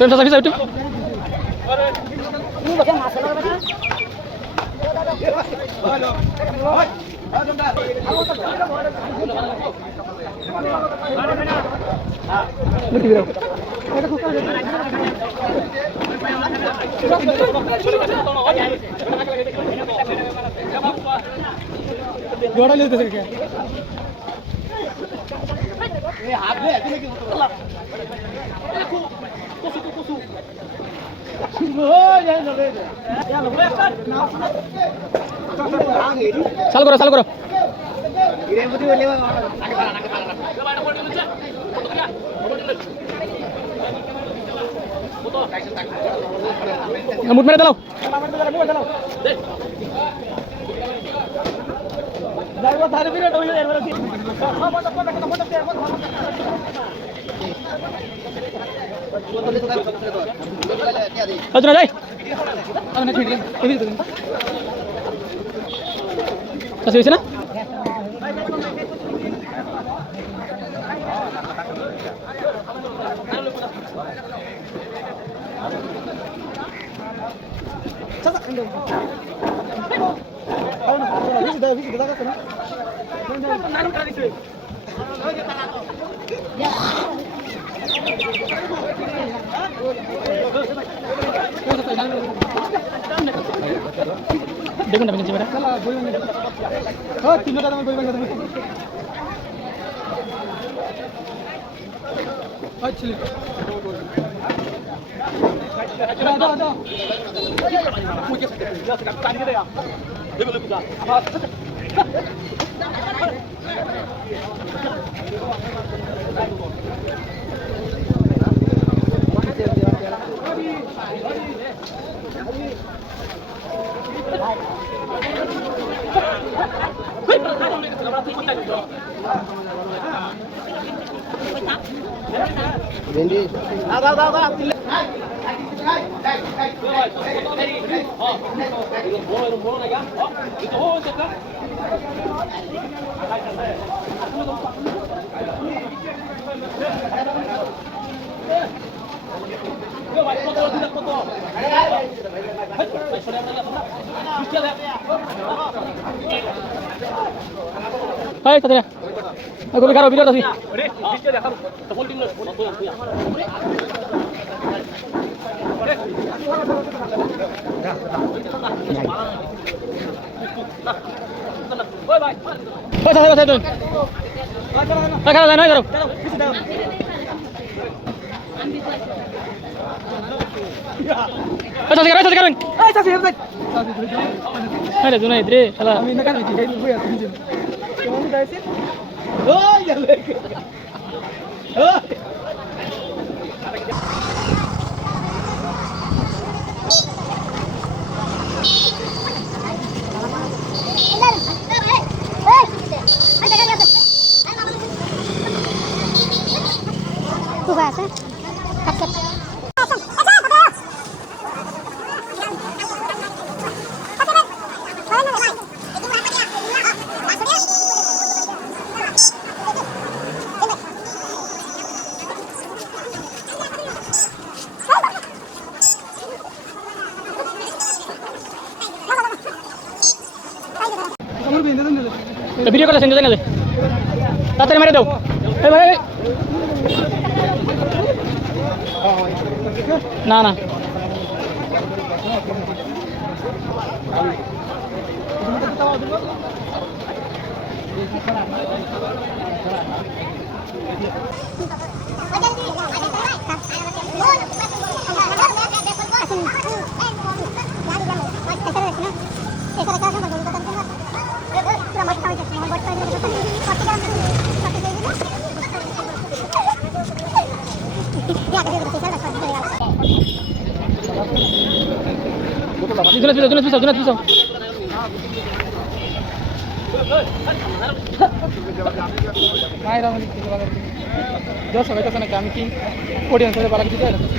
Turun sasa bisa itu. जोड़ा लेते थे क्या? ये हाथ ले ऐसे नहीं क्यों? कुसु. चालू करो. Ngemut mana dalau? Ayo naik. Kasih sana. দেখুন আপনি নিচে বেড়া হ্যাঁ 3 টাকা বই বাংলা তুমি আচ্ছা দাও মুঝে জাস্ট কাট দিয়ে দেয়া দেখো দেখো Vendi. Dá. Hai, katanya. Aku bicara video tadi. Ada zona idre, salah. Kami nak kan bikin dulu ya, tunjuk. Kamu dah sih? Oh, ya lagi. Oh. Tu bahasa. Kaset. Video করে send দেন তাড়াতাড়ি মেরে দাও এই ভাই না Junat bisa. Mai ramai kita. Jauh sampai ke sana kami ki audience ada balak kita.